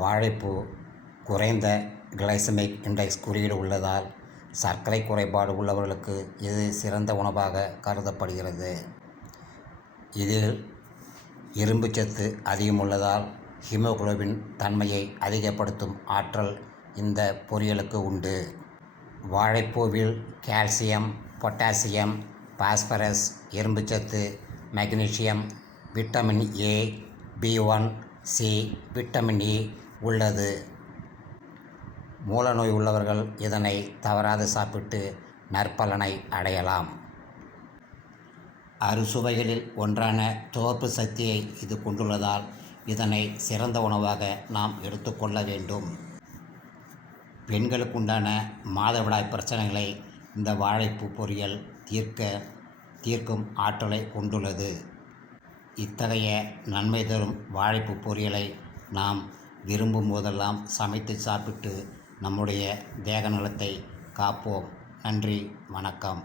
வாழைப்பூ குறைந்த glycaemic index குறியீடு உள்ளதால் சர்க்கரை குறைபாடு உள்ளவர்களுக்கு இது சிறந்த உணவாக கருதப்படுகிறது. இதில் இரும்புச்சத்து அதிகமுள்ளதால் ஹீமோகுளோபின் தன்மையை அதிகப்படுத்தும் ஆற்றல் இந்த பொரியலுக்கு உண்டு. வாழைப்பூவில் கால்சியம், பொட்டாசியம், பாஸ்பரஸ், இரும்புச்சத்து, magnesium, vitamin A, B one, C, vitamin E உள்ளது. மூலநோய் உள்ளவர்கள் இதனை தவறாது சாப்பிட்டு நற்பலனை அடையலாம். அறுசுவைகளில் ஒன்றான துவர்ப்பு சக்தியை இது கொண்டுள்ளதால் இதனை சிறந்த உணவாக நாம் எடுத்துக்கொள்ள வேண்டும். பெண்களுக்குண்டான மாதவிடாய் பிரச்சனைகளை இந்த வாழைப்பூ பொரியல் தீர்க்கும் ஆற்றலை கொண்டுள்ளது. இத்தகைய நன்மை தரும் வாழைப்பூ பொரியலை நாம் விரும்பும் போதெல்லாம் சமைத்து சாப்பிட்டு நம்முடைய தேக நலத்தை காப்போம். நன்றி, வணக்கம்.